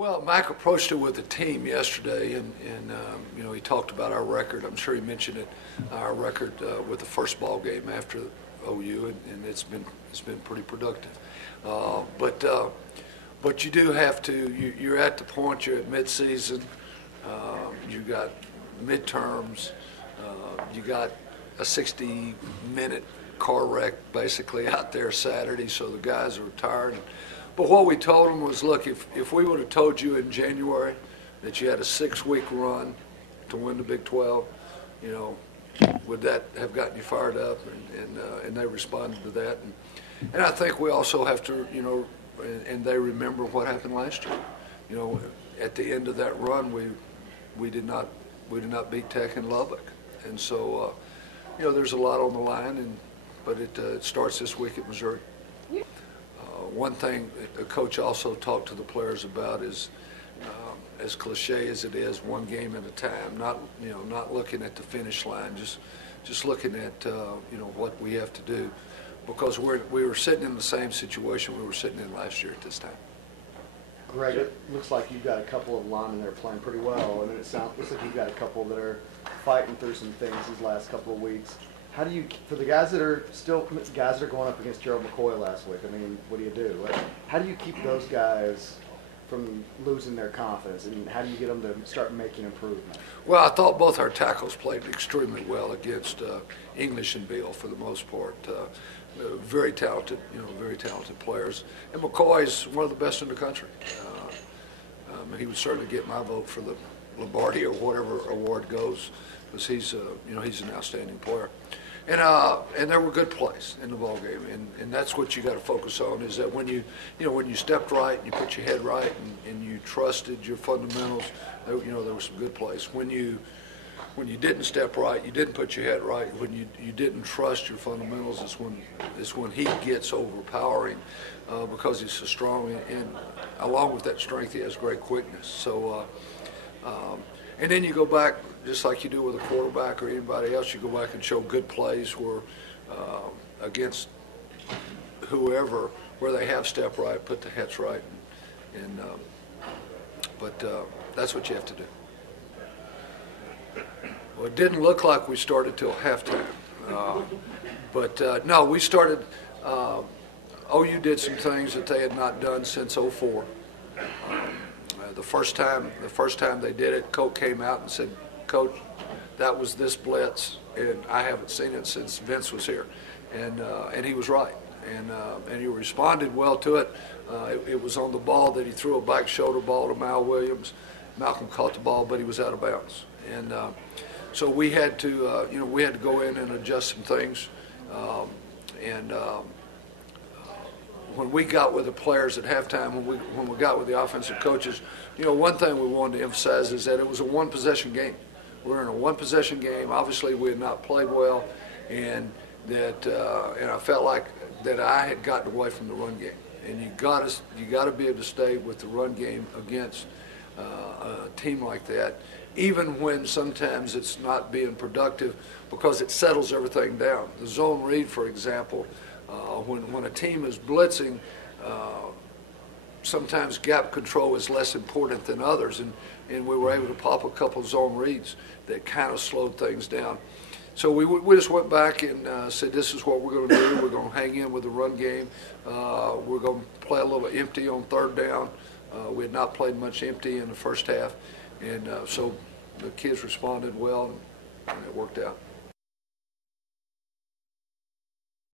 Well, Mike approached it with the team yesterday, and you know, he talked about our record. I'm sure he mentioned it, our record with the first ball game after OU, and it's been pretty productive. But you do have to. You're at the point. You're at midseason. You got midterms. You got a 60-minute car wreck basically out there Saturday, so the guys are tired. But what we told them was, look, if we would have told you in January that you had a 6-week run to win the Big 12, you know, would that have gotten you fired up? And they responded to that. And I think we also have to, you know, and they remember what happened last year. You know, at the end of that run, we did not beat Tech in Lubbock, and so you know, there's a lot on the line, but it starts this week at Missouri. One thing a coach also talked to the players about is, as cliche as it is, one game at a time. Not looking at the finish line, just looking at you know, what we have to do, because we were sitting in the same situation we were sitting in last year at this time. Greg, it looks like you've got a couple of linemen that are playing pretty well, and it looks like you've got a couple that are fighting through some things these last couple of weeks. How do you, for the guys that are going up against Gerald McCoy last week, I mean, what do you do? How do you keep those guys from losing their confidence, and how do you get them to start making improvement? Well, I thought both our tackles played extremely well against English and Beal for the most part. Very talented, you know, very talented players. And McCoy is one of the best in the country. He would certainly get my vote for the Lombardi or whatever award goes, because he's you know, he's an outstanding player. And there were good plays in the ball game, and that's what you got to focus on, is that when you stepped right, and you put your head right, and you trusted your fundamentals, you know, there were some good plays. When you didn't step right, you didn't put your head right, when you didn't trust your fundamentals, is when he gets overpowering, because he's so strong, and along with that strength, he has great quickness. So, and then you go back, just like you do with a quarterback or anybody else, you go back and show good plays where against whoever, where they have stepped right, put the heads right, but that's what you have to do. Well, it didn't look like we started till halftime, but no, we started. OU did some things that they had not done since '04. The first time they did it, Coach came out and said, "Coach, that was this blitz, and I haven't seen it since Vince was here," and he was right, and he responded well to it. It was on the ball that he threw a back shoulder ball to Mal Williams. Malcolm caught the ball, but he was out of bounds, and so we had to you know, we had to go in and adjust some things, and when we got with the players at halftime, when we got with the offensive coaches, you know, one thing we wanted to emphasize is that it was a one-possession game. We're in a one-possession game. Obviously, we had not played well, and that and I felt like that I had gotten away from the run game. And you got to be able to stay with the run game against a team like that, even when sometimes it's not being productive, because it settles everything down. The zone read, for example. When a team is blitzing, sometimes gap control is less important than others, and we were able to pop a couple zone reads that kind of slowed things down. So we just went back and said, this is what we're going to do. We're going to hang in with the run game. We're going to play a little empty on third down. We had not played much empty in the first half, and so the kids responded well, and it worked out.